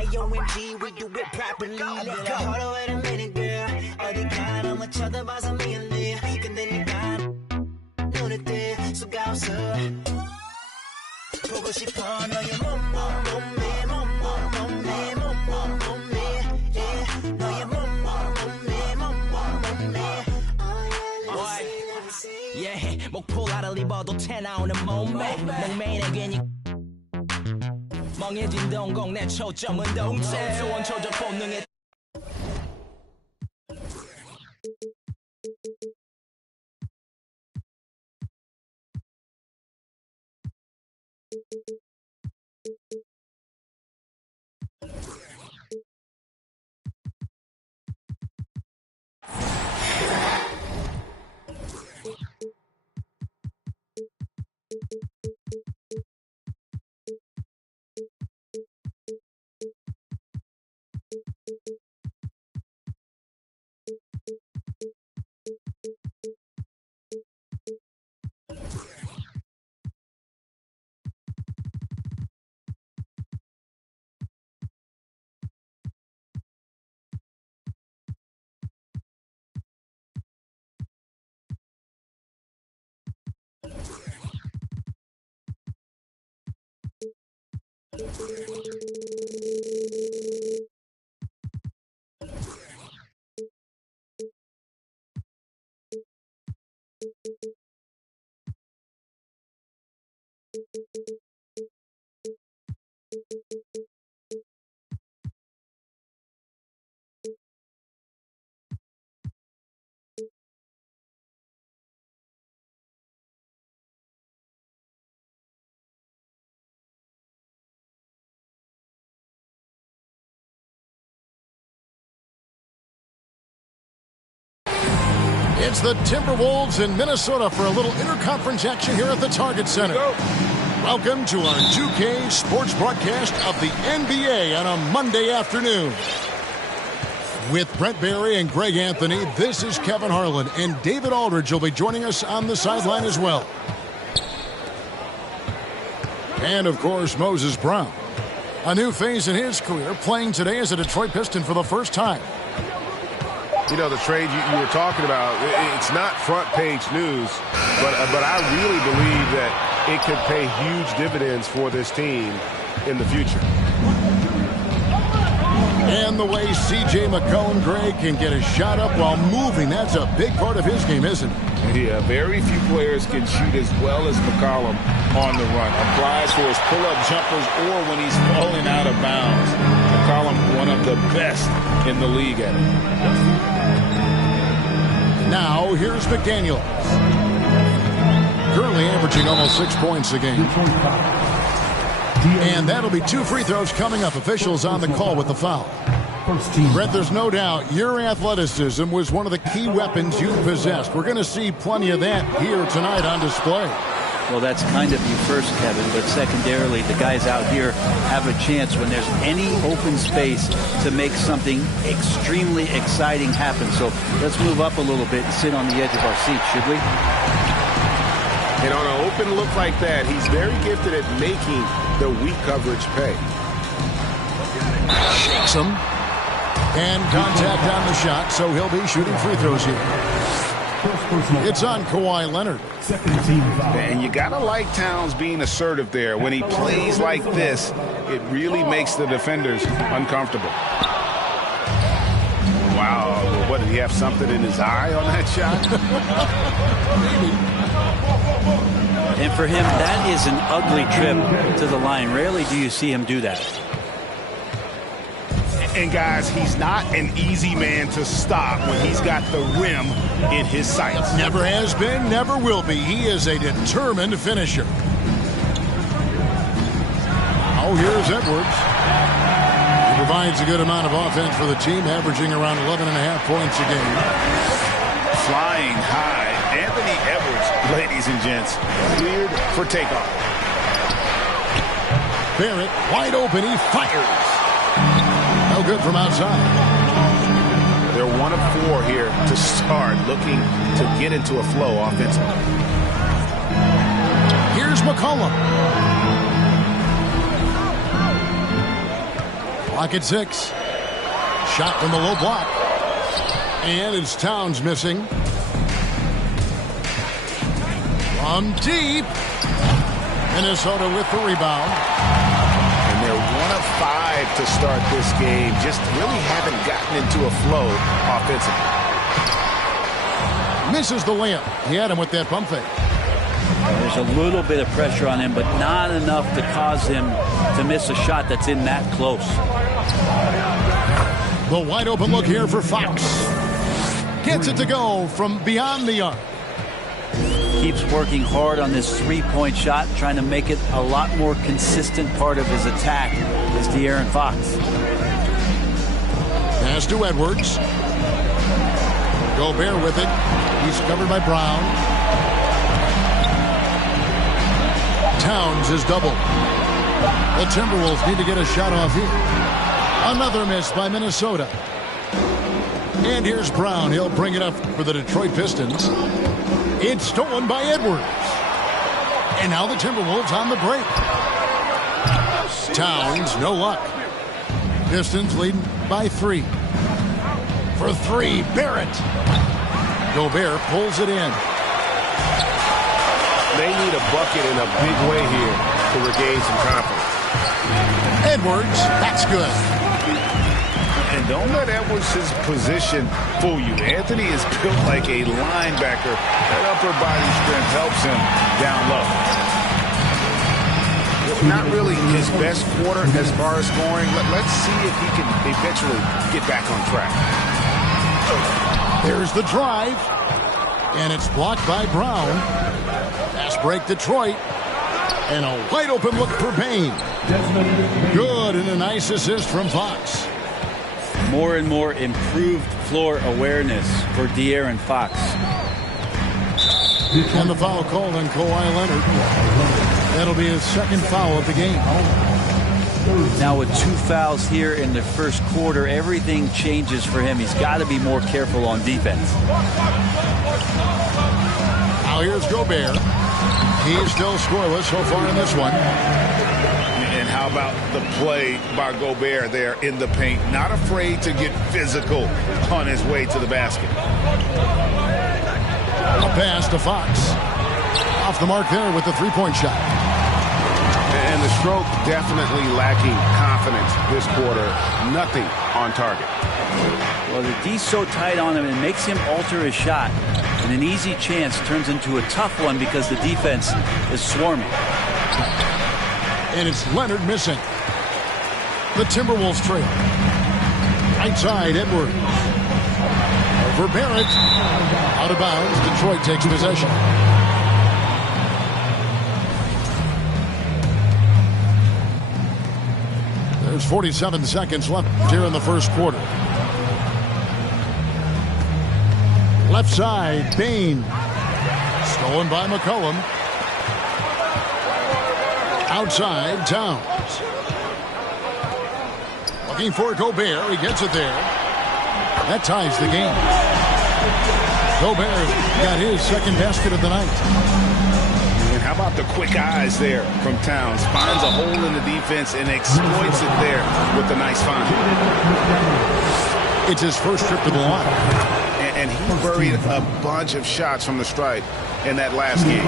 like OMG, we do it properly. Let's go. Hold on, wait a minute, girl. 어디 가 너무 쳐다봐서 미안해. 근데 네가 눈에 띄 수가 없어. 보고 싶어 너의 몸매. 너의 몸매. 목폴라를 입어도 태 나오는 몸매. 목매인에 괜히 멍해진 동공 내 초점은 동체. 원초적 본능에 It's the Timberwolves in Minnesota for a little interconference action here at the Target Center. Welcome to our 2K sports broadcast of the NBA on a Monday afternoon. With Brent Barry and Greg Anthony, this is Kevin Harlan, and David Aldridge will be joining us on the sideline as well. And, of course, Moses Brown. A new phase in his career, playing today as a Detroit Piston for the first time. You know, the trade you were talking about, it's not front-page news, but I really believe that it could pay huge dividends for this team in the future. And the way C.J. McCollum, Greg, can get a shot up while moving, that's a big part of his game, isn't it? Yeah, very few players can shoot as well as McCollum on the run. Applies for his pull-up jumpers or when he's falling out of bounds. McCollum, one of the best in the league at it. Now, here's McDaniels. Currently averaging almost 6 points a game. And that'll be 2 free throws coming up. Officials on the call with the foul. Brett, there's no doubt your athleticism was one of the key weapons you possessed. We're going to see plenty of that here tonight on display. Well, that's kind of you first, Kevin, but secondarily, the guys out here have a chance when there's any open space to make something extremely exciting happen. So let's move up a little bit and sit on the edge of our seat, should we? And on an open look like that, he's very gifted at making the weak coverage pay. Shakes him. And contact on the shot, so he'll be shooting free throws here. It's on Kawhi Leonard. And you gotta like Towns being assertive there. When he plays like this, it really makes the defenders uncomfortable. Wow, what, did he have something in his eye on that shot? And for him, that is an ugly trip to the line. Rarely do you see him do that. And guys, he's not an easy man to stop when he's got the rim in his sights. Never has been, never will be. He is a determined finisher. Oh, here's Edwards. He provides a good amount of offense for the team, averaging around 11.5 points a game. Flying high. Anthony Edwards, ladies and gents, cleared for takeoff. Barrett, wide open, he fires. No good from outside. They're 1 of 4 here to start, looking to get into a flow offensively. Here's McCollum. Clock at 6. Shot from the low block. And it's Towns missing. From deep. Minnesota with the rebound. And they're 1 of 5 to start this game. Just really haven't gotten into a flow offensively. Misses the layup. He had him with that pump fake. There's a little bit of pressure on him, but not enough to cause him to miss a shot that's in that close. The wide open look here for Fox. Gets it to go from beyond the arc. Keeps working hard on this three-point shot, trying to make it a lot more consistent part of his attack is De'Aaron Fox. Pass to Edwards. Gobert with it. He's covered by Brown. Towns is doubled. The Timberwolves need to get a shot off here. Another miss by Minnesota. And here's Brown. He'll bring it up for the Detroit Pistons. It's stolen by Edwards. And now the Timberwolves on the break. Towns, no luck. Pistons leading by 3. For 3, Barrett. Gobert pulls it in. They need a bucket in a big way here to regain some confidence. Edwards, that's good. And don't let Edwards' position fool you. Anthony is built like a linebacker. That upper body strength helps him down low. Not really his best quarter as far as scoring. Let's see if he can eventually get back on track. There's the drive. And it's blocked by Brown. Fast break Detroit. And a wide open look for Payne. Good, and a nice assist from Fox. More and more improved floor awareness for De'Aaron Fox. And the foul called on Kawhi Leonard. That'll be his second foul of the game. Now with 2 fouls here in the first quarter, everything changes for him. He's got to be more careful on defense. Now here's Gobert. He's still scoreless so far in this one. And how about the play by Gobert there in the paint? Not afraid to get physical on his way to the basket. A pass to Fox. Off the mark there with the three-point shot. And the stroke definitely lacking confidence this quarter. Nothing on target. Well, the D's so tight on him, it makes him alter his shot. And an easy chance turns into a tough one because the defense is swarming. And it's Leonard missing. The Timberwolves trail. Right side, Edwards. Over Barrett. Out of bounds. Detroit takes possession. There's 47 seconds left here in the first quarter. Left side, Payne. Stolen by McCollum. Outside, Towns. Looking for Gobert. He gets it there. That ties the game. Gobert got his second basket of the night. And how about the quick eyes there from Towns? Finds a hole in the defense and exploits it there with a nice find. It's his first trip to the line. And he buried a bunch of shots from the stripe in that last game.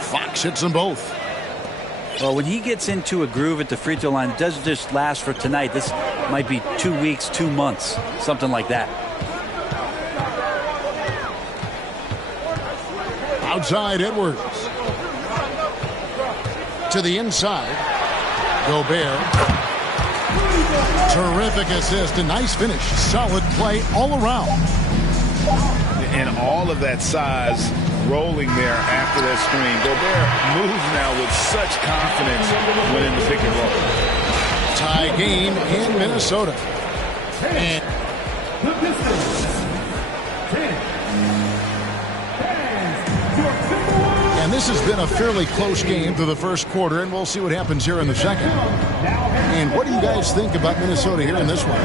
Fox hits them both. Well, when he gets into a groove at the free throw line, it doesn't just last for tonight. This might be 2 weeks, 2 months, something like that. Outside, Edwards. To the inside. Gobert. Terrific assist. A nice finish. Solid play all around. And all of that size rolling there after that screen. Gobert moves now with such confidence when in the pick and roll. Tie game in Minnesota. And this has been a fairly close game through the first quarter, and we'll see what happens here in the second. And what do you guys think about Minnesota here in this one?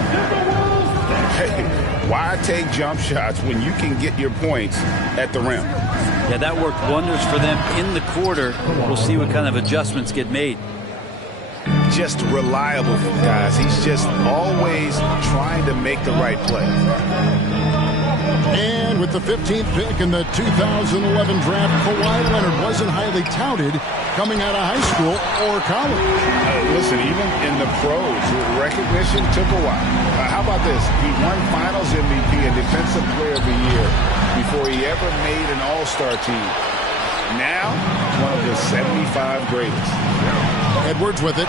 Hey, why take jump shots when you can get your points at the rim? Yeah, that worked wonders for them in the quarter. We'll see what kind of adjustments get made. just reliable, guys. He's just always trying to make the right play. And with the 15th pick in the 2011 draft, Kawhi Leonard wasn't highly touted coming out of high school or college. Listen, even in the pros, recognition took a while. How about this? He won Finals MVP and Defensive Player of the Year before he ever made an All-Star team. Now, one of the 75 greatest. Edwards with it.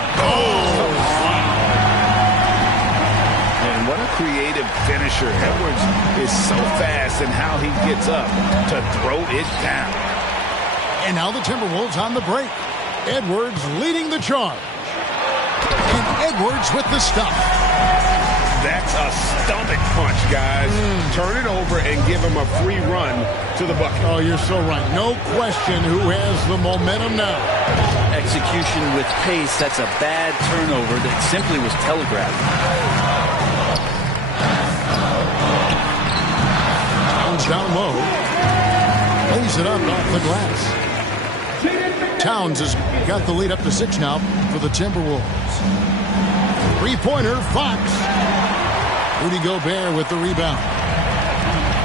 And what a creative finisher. Edwards is so fast in how he gets up to throw it down. And now the Timberwolves on the break. Edwards leading the charge. And Edwards with the stop. That's a stomach punch, guys. Turn it over and give him a free run to the bucket. Oh, you're so right. No question who has the momentum now. Execution with pace. That's a bad turnover that simply was telegraphed. Towns down low. Lays it up off the glass. Towns has got the lead up to 6 now for the Timberwolves. Three-pointer, Fox. Rudy Gobert with the rebound.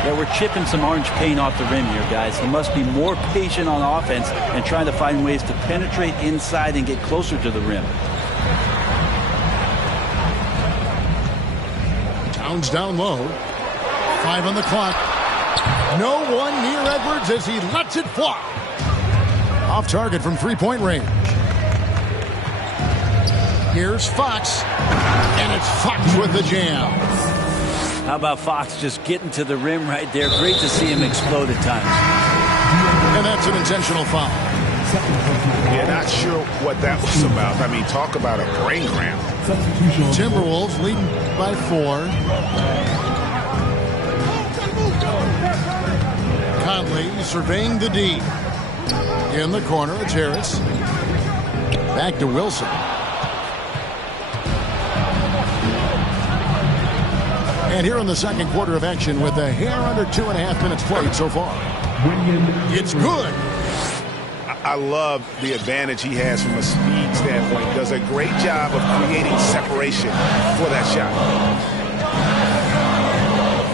Yeah, we're chipping some orange paint off the rim here, guys. He must be more patient on offense and trying to find ways to penetrate inside and get closer to the rim. Towns down low. 5 on the clock. No one near Edwards as he lets it fly. Off target from three-point range. Here's Fox. And it's Fox with the jam. How about Fox just getting to the rim right there? Great to see him explode at times. And that's an intentional foul. Yeah, not sure what that was about. I mean, talk about a brain cramp. Timberwolves leading by 4. Conley surveying the D. In the corner, it's Harris. Back to Wilson. And here in the second quarter of action with a hair under 2.5 minutes played so far. It's good. I love the advantage he has from a speed standpoint. Does a great job of creating separation for that shot.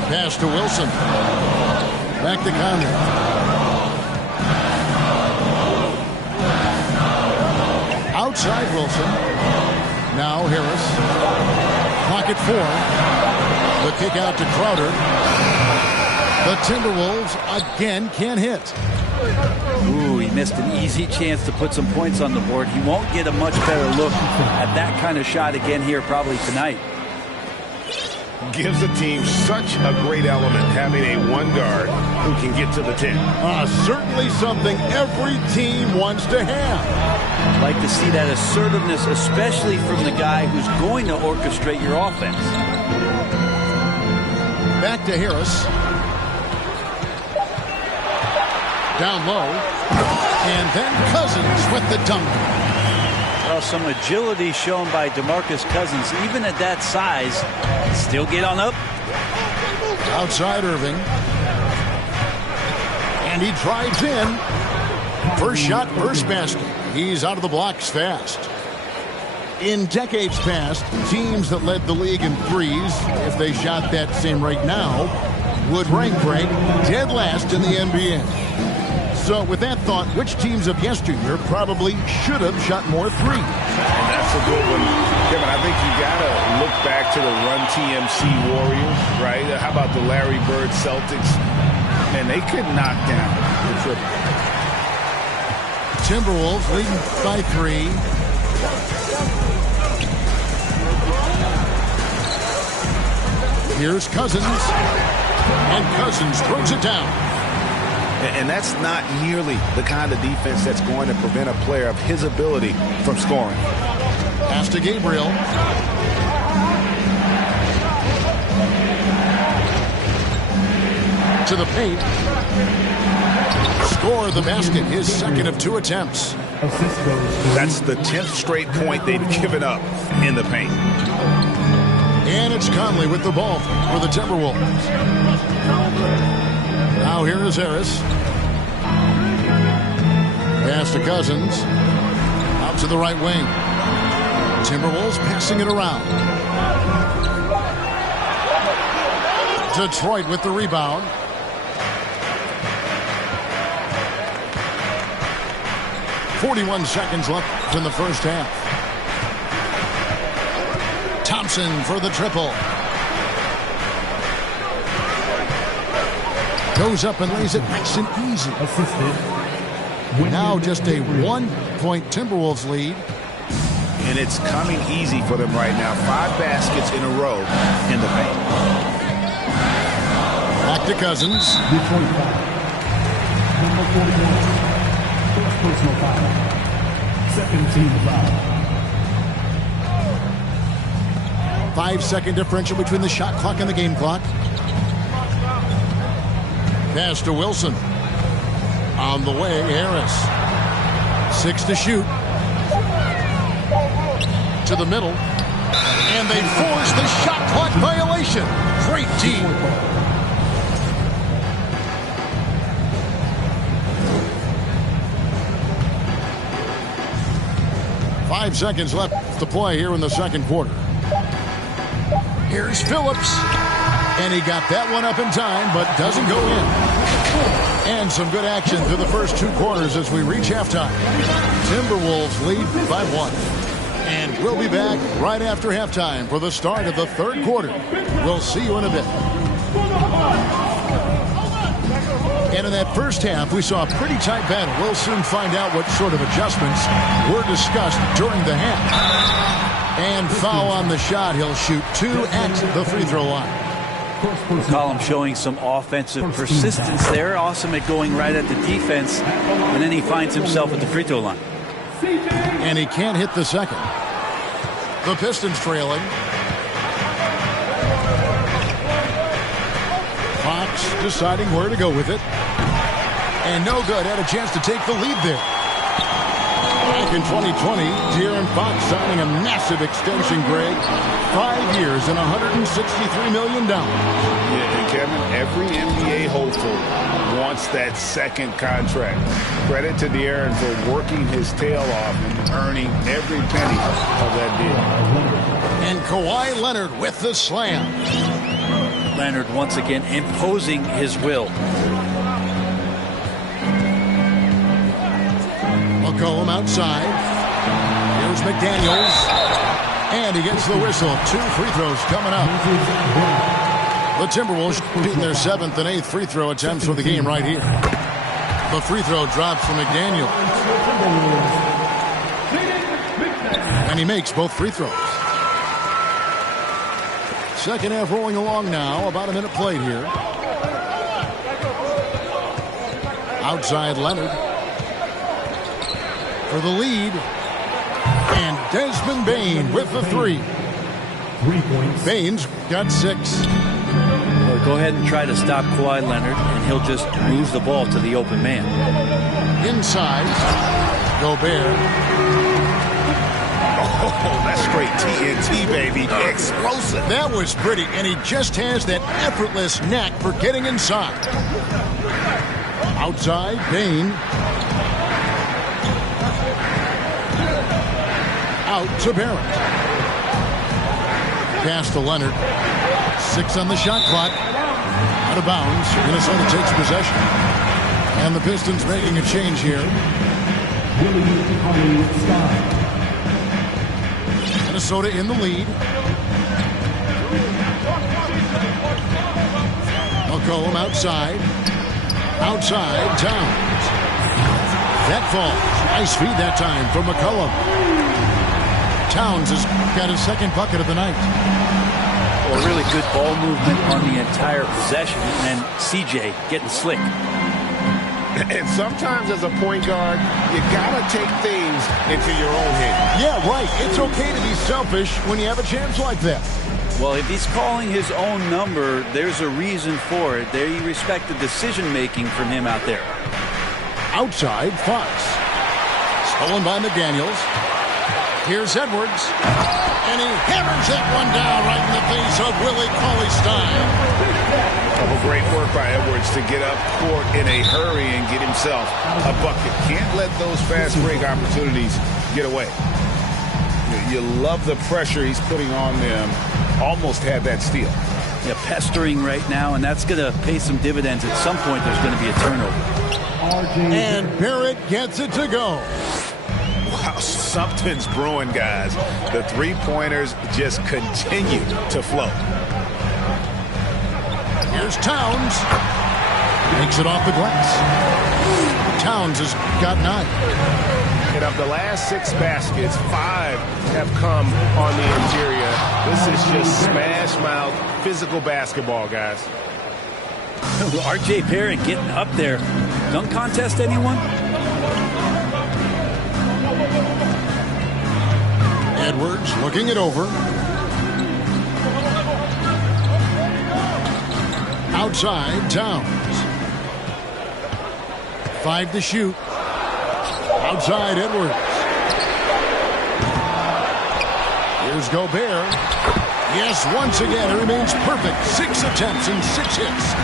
Pass to Wilson. Back to Conley. Outside Wilson. Now Harris. Clock at 4. The kick out to Crowder. The Timberwolves again can't hit. Ooh, he missed an easy chance to put some points on the board. He won't get a much better look at that kind of shot again here probably tonight. Gives the team such a great element having a one guard who can get to the 10. Certainly something every team wants to have. Like to see that assertiveness, especially from the guy who's going to orchestrate your offense. Back to Harris. Down low. And then Cousins with the dunk. Well, some agility shown by DeMarcus Cousins, even at that size. Still get on up. Outside Irving. And he drives in. First shot, first basket. He's out of the blocks fast. In decades past, teams that led the league in threes, if they shot that same rate now, would rank dead last in the NBA. So with that thought, which teams of yesteryear probably should have shot more threes? And that's a good one. Kevin, I think you got to look back to the Run TMC Warriors, right? How about the Larry Bird Celtics? And they could knock down the triple. Timberwolves leading by 3. Here's Cousins. And Cousins throws it down. And that's not nearly the kind of defense that's going to prevent a player of his ability from scoring. Pass to Gabriel. To the paint. Score the basket, his second of 2 attempts. That's the 10th straight point they've given up in the paint. And it's Conley with the ball for the Timberwolves. Now here is Harris. Pass to Cousins. Out to the right wing. Timberwolves passing it around. Detroit with the rebound. .41 seconds left in the first half. Thompson for the triple. Goes up and lays it nice and easy. Now just a 1-point Timberwolves lead. And it's coming easy for them right now. 5 baskets in a row in the paint. Back to Cousins. Detroit foul. Number 41. First personal foul. Second team foul. 5-second differential between the shot clock and the game clock. Pass to Wilson. On the way, Harris. 6 to shoot. To the middle. And they force the shot clock violation. Great team. 5 seconds left to play here in the second quarter. Here's Phillips. And he got that one up in time, but doesn't go in. And some good action through the first 2 quarters as we reach halftime. Timberwolves lead by 1. And we'll be back right after halftime for the start of the third quarter. We'll see you in a bit. And in that first half, we saw a pretty tight battle. We'll soon find out what sort of adjustments were discussed during the half. And foul on the shot. He'll shoot 2 at the free throw line. McCollum showing some offensive persistence there. Awesome at going right at the defense. And then he finds himself at the free throw line. And he can't hit the second. The Pistons trailing. Fox deciding where to go with it. And no good. Had a chance to take the lead there. Back in 2020, De'Aaron Fox signing a massive extension, Greg. 5 years and $163 million. Yeah, and Kevin, every NBA hopeful wants that second contract. Credit to De'Aaron for working his tail off and earning every penny of that deal. And Kawhi Leonard with the slam. Leonard once again imposing his will. McCollum outside. Here's McDaniels. And he gets the whistle. 2 free throws coming up. The Timberwolves shooting their 7th and 8th free throw attempts for the game right here. The free throw drops from McDaniel. And he makes both free throws. Second half rolling along now. About a minute played here. Outside Leonard. For the lead. And Desmond Bane with the 3. 3 points. Bane's got 6. Well, go ahead and try to stop Kawhi Leonard, and he'll just move the ball to the open man. Inside. Gobert. Oh, that's straight TNT, baby. Explosive. That was pretty, and he just has that effortless knack for getting inside. Outside, Bane. Out to Barrett. Pass to Leonard. 6 on the shot clock. Out of bounds. Minnesota takes possession. And the Pistons making a change here. Minnesota in the lead. McCollum outside. Outside, Towns. That falls. Nice feed that time from McCollum. Towns has got his second bucket of the night. Well, really good ball movement on the entire possession, and then CJ getting slick. And sometimes as a point guard, you gotta take things into your own hands. Yeah, right. It's okay to be selfish when you have a chance like that. Well, if he's calling his own number, there's a reason for it. They respect the decision-making from him out there. Outside, Fox. Stolen by McDaniels. Here's Edwards. And he hammers that one down right in the face of Willie Cauley-Stein. Oh, great work by Edwards to get up court in a hurry and get himself a bucket. Can't let those fast break opportunities get away. You love the pressure he's putting on them. Almost had that steal. Yeah, pestering right now, and that's going to pay some dividends. At some point, there's going to be a turnover. And Barrett gets it to go. Wow, something's brewing, guys. The three-pointers just continue to flow. Here's Towns. Makes it off the glass. Towns has got 9. And of the last 6 baskets, 5 have come on the interior. This is just smash-mouth, physical basketball, guys. R.J. Barrett getting up there. Dunk contest, anyone? Edwards looking it over. Outside, Towns. 5 to shoot. Outside, Edwards. Here's Gobert. Yes, once again, it remains perfect. 6 attempts and 6 hits.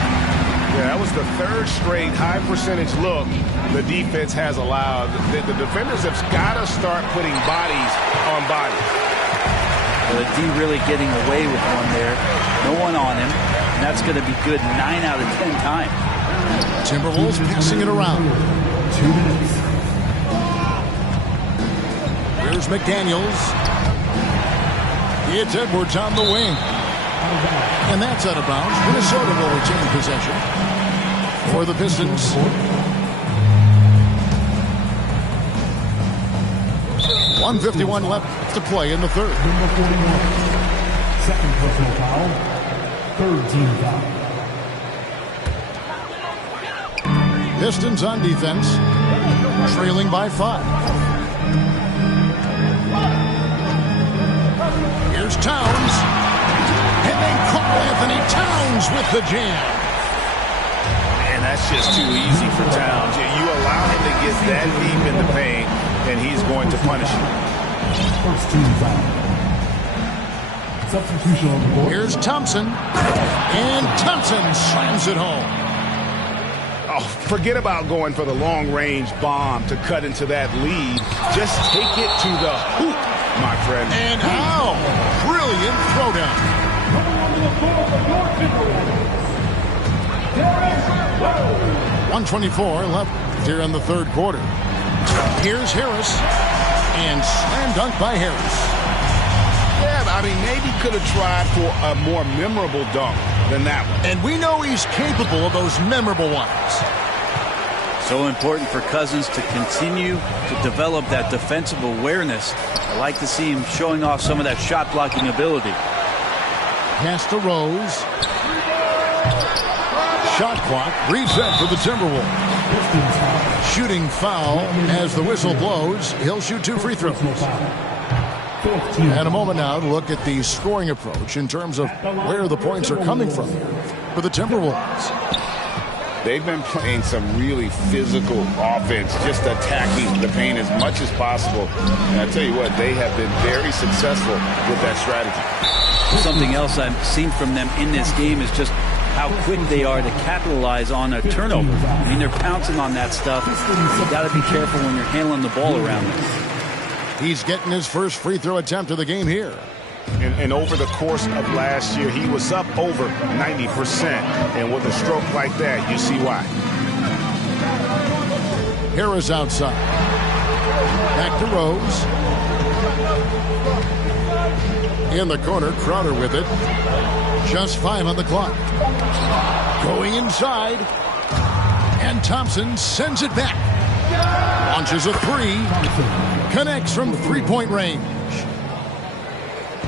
Yeah, that was the 3rd straight high-percentage look the defense has allowed. The defenders have got to start putting bodies on bodies. Well, the D really getting away with one there. No one on him. And that's going to be good 9 out of 10 times. Timberwolves passing it around. 2 minutes. Here's McDaniels. It's Edwards on the wing. And that's out of bounds. Minnesota will retain possession for the Pistons. .151 left to play in the third. Number 41. Second personal foul. Third team foul. Pistons on defense. Trailing by 5. Here's Towns. And then Karl Anthony Towns with the jam. And that's just too easy for Towns. You allow him to get that deep in the paint, and he's going to punish you. First team foul. Substitution on the board. Here's Thompson. And Thompson slams it home. Oh, forget about going for the long-range bomb to cut into that lead. Just take it to the hoop, my friend. And how? Brilliant throwdown. 124 left here in the third quarter. Here's Harris. And slam dunk by Harris. Yeah, I mean, maybe could have tried for a more memorable dunk than that one. And we know he's capable of those memorable ones. So important for Cousins to continue to develop that defensive awareness. I like to see him showing off some of that shot blocking ability. Pass to Rose. Shot clock reset for the Timberwolves. Shooting foul as the whistle blows. He'll shoot 2 free throws. And a moment now to look at the scoring approach in terms of where the points are coming from for the Timberwolves. They've been playing some really physical offense, just attacking the paint as much as possible. And I tell you what, they have been very successful with that strategy. Something else I've seen from them in this game is just how quick they are to capitalize on a turnover. I mean, they're pouncing on that stuff. You've got to be careful when you're handling the ball around them. He's getting his first free throw attempt of the game here. And over the course of last year, he was up over 90%. And with a stroke like that, you see why. Harris outside. Back to Rose. In the corner, Crowder with it. Just 5 on the clock. Going inside. And Thompson sends it back. Launches a 3. Connects from three-point range.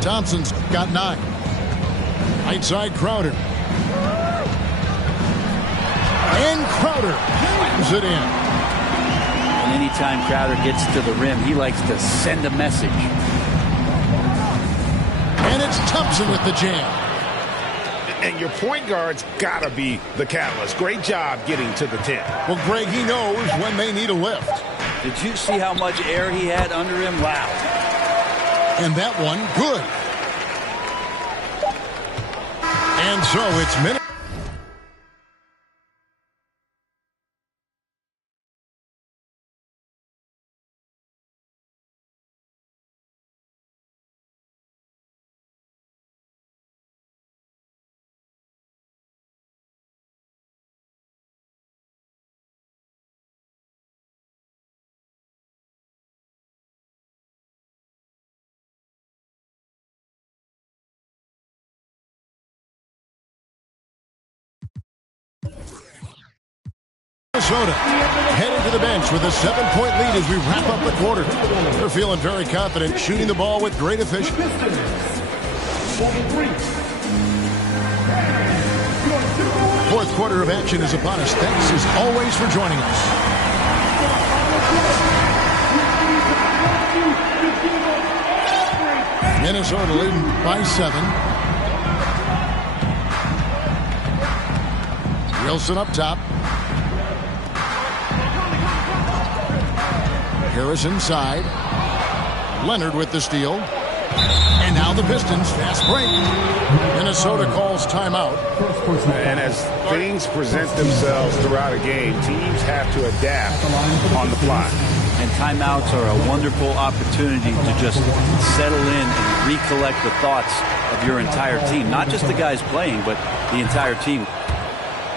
Thompson's got 9. Right side, Crowder. And Crowder slams it in. And anytime Crowder gets to the rim, he likes to send a message. And it's Thompson with the jam. And your point guard's got to be the catalyst. Great job getting to the 10. Well, Greg, he knows when they need a lift. Did you see how much air he had under him? Wow. And that one, good. And so it's minute. Minnesota heading to the bench with a 7-point lead as we wrap up the quarter. They're feeling very confident, shooting the ball with great efficiency. Fourth quarter of action is upon us. Thanks as always for joining us. Minnesota leading by 7. Wilson up top. Harris inside. Leonard with the steal. And now the Pistons fast break. Minnesota calls timeout. And as things present themselves throughout a game, teams have to adapt on the fly. And timeouts are a wonderful opportunity to just settle in and recollect the thoughts of your entire team. Not just the guys playing, but the entire team.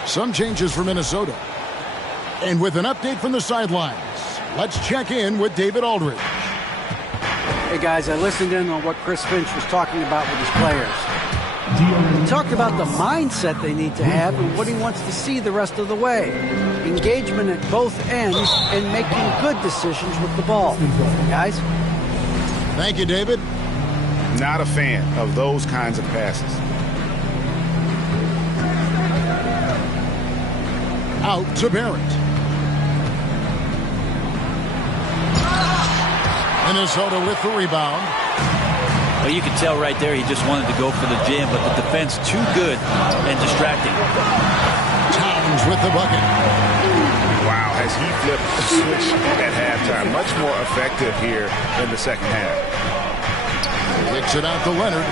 Some changes for Minnesota. And with an update from the sidelines, let's check in with David Aldridge. Hey guys, I listened in on what Chris Finch was talking about with his players. He talked about the mindset they need to have and what he wants to see the rest of the way. Engagement at both ends and making good decisions with the ball. Guys? Thank you, David. Not a fan of those kinds of passes. Out to Barrett. Minnesota with the rebound. Well, you can tell right there he just wanted to go for the jam, but the defense too good and distracting. Towns with the bucket. Wow, has he flipped the switch at halftime. Much more effective here in the second half. Kicks it out to Leonard.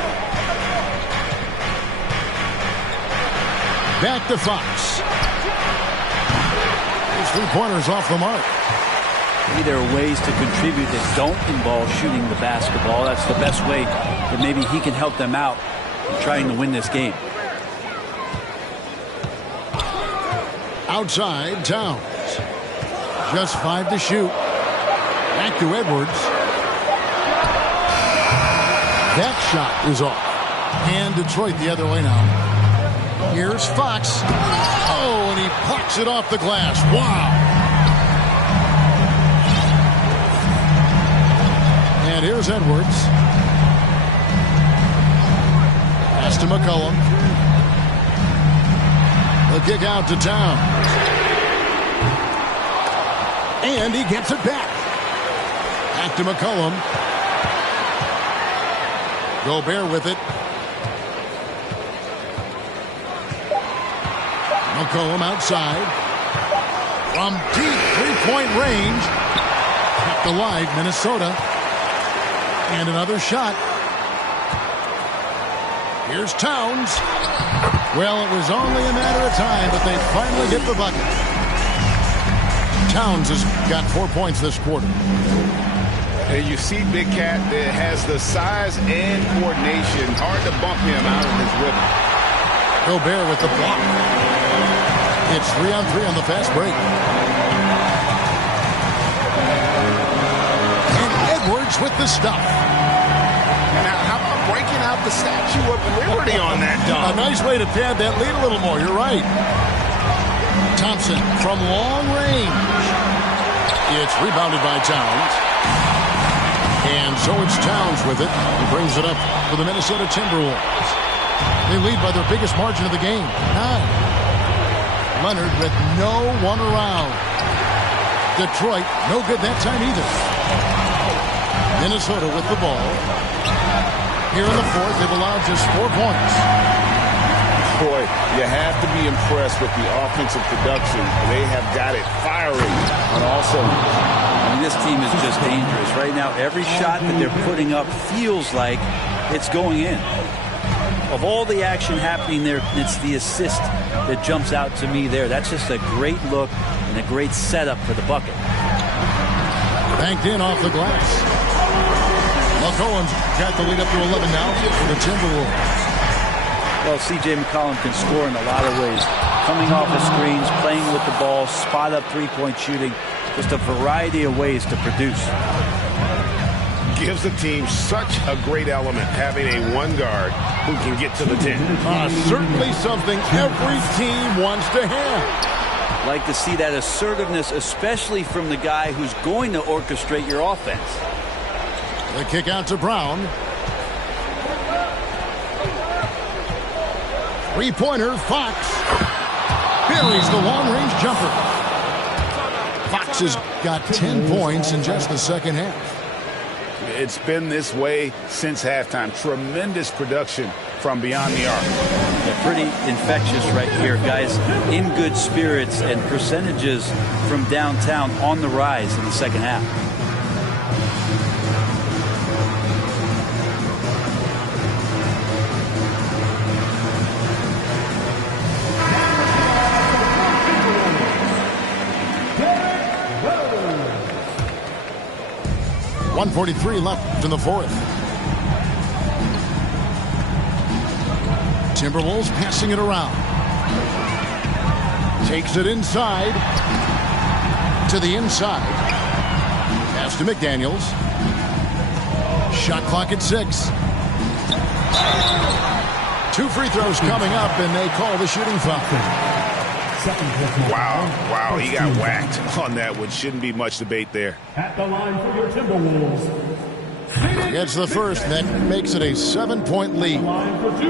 Back to Fox. His 3-pointers off the mark. Maybe there are ways to contribute that don't involve shooting the basketball. That's the best way that maybe he can help them out in trying to win this game. Outside, Towns. Just 5 to shoot. Back to Edwards. That shot is off. And Detroit the other way now. Here's Fox. Oh, and he plucks it off the glass. Wow. And here's Edwards. Pass to McCollum. The kick out to Towns. And he gets it back. Back to McCollum. Gobert with it. McCollum outside. From deep 3-point range. Kept alive, Minnesota. And another shot. Here's Towns. Well, it was only a matter of time, but they finally hit the bucket. Towns has got 4 points this quarter. And you see Big Cat that has the size and coordination. Hard to bump him out of his rhythm. Gobert with the block. It's 3-on-3 on the fast break. And Edwards with the stuff. Now, how about breaking out the Statue of Liberty on that dunk? A nice way to pad that lead a little more. You're right. Thompson from long range. It's rebounded by Towns. And so it's Towns with it. He brings it up for the Minnesota Timberwolves. They lead by their biggest margin of the game, 9. Leonard with no one around. Detroit, no good that time either. Minnesota with the ball. Here in the fourth, they've allowed just 4 points. Boy, you have to be impressed with the offensive production. They have got it firing on all cylinders. I mean, this team is just dangerous. Right now, every shot that they're putting up feels like it's going in. Of all the action happening there, it's the assist that jumps out to me there. That's just a great look and a great setup for the bucket. Banked in off the glass. McCollum's got the lead up to 11 now for the Timberwolves. Well, C.J. McCollum can score in a lot of ways. Coming off the screens, playing with the ball, spot-up three-point shooting. Just a variety of ways to produce. Gives the team such a great element having a one guard who can get to the 10. Certainly something every team wants to have. Like to see that assertiveness, especially from the guy who's going to orchestrate your offense. The kick out to Brown. Three-pointer, Fox. Buries the long-range jumper. Fox has got 10 points in just the second half. It's been this way since halftime. Tremendous production from beyond the arc. Yeah, pretty infectious right here. Guys in good spirits, and percentages from downtown on the rise in the second half. .143 left in the fourth. Timberwolves passing it around. Takes it inside. To the inside. Pass to McDaniels. Shot clock at 6. 2 free throws coming up, and they call the shooting foul. Wow, he got whacked on that one. Shouldn't be much debate there. At the line for your Timberwolves. Gets the first. That makes it a 7-point lead. Line for 2.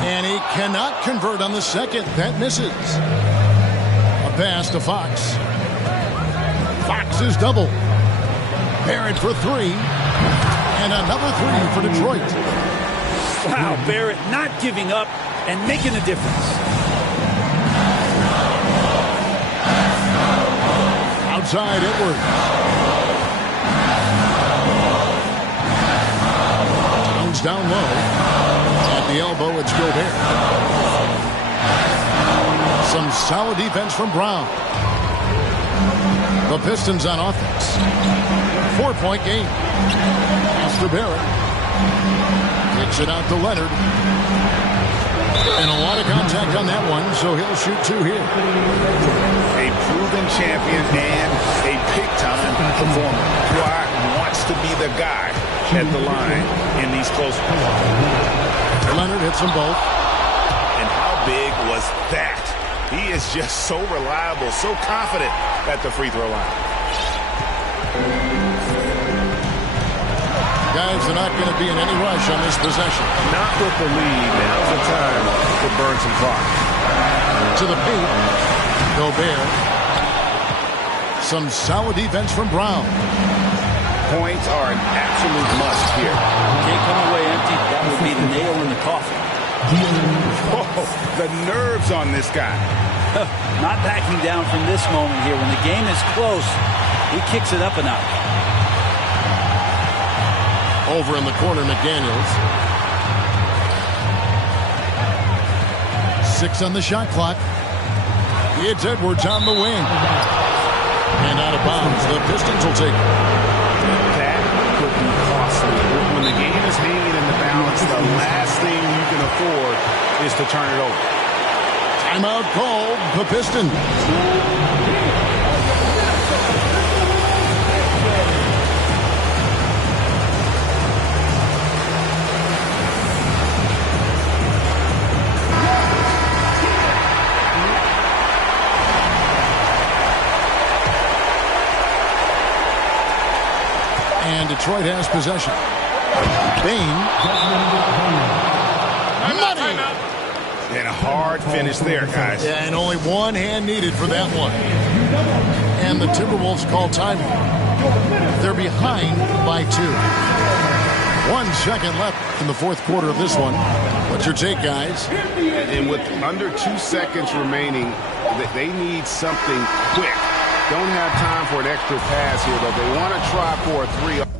And he cannot convert on the second. That misses. A pass to Fox. Fox is double. Barrett for 3. And another 3 for Detroit. Wow, Barrett not giving up and making a difference. Outside Edwards. Towns down low. At the elbow, it's Gobert. Some solid defense from Brown. The Pistons on offense. 4-point game. Pass to Barrett. Kicks it out to Leonard. And a lot of contact on that one, so he'll shoot 2 here. A proven champion and a big-time performer. Kawhi wants to be the guy at the line in these close ones. Leonard hits them both. And how big was that? He is just so reliable, so confident at the free throw line. Guys are not going to be in any rush on this possession. Not with the lead. Now's the time to burn some clock. To the paint. Gobert. Some solid defense from Brown. Points are an absolute must here. Can't come away empty. That would be the nail in the coffin. Oh, the nerves on this guy. Not backing down from this moment here. When the game is close, he kicks it up a notch. Over in the corner, McDaniels. 6 on the shot clock. It's Edwards on the wing. And out of bounds. The Pistons will take it. That could be costly. When the game is hanging in the balance, the last thing you can afford is to turn it over. Timeout called. The Pistons. And Detroit has possession. Bain. Money. And a hard finish there, guys. Yeah, and only one hand needed for that one. And the Timberwolves call timeout. They're behind by 2. 1 second left in the fourth quarter of this one. What's your take, guys? And with under 2 seconds remaining, they need something quick. Don't have time for an extra pass here, but they want to try for a 3.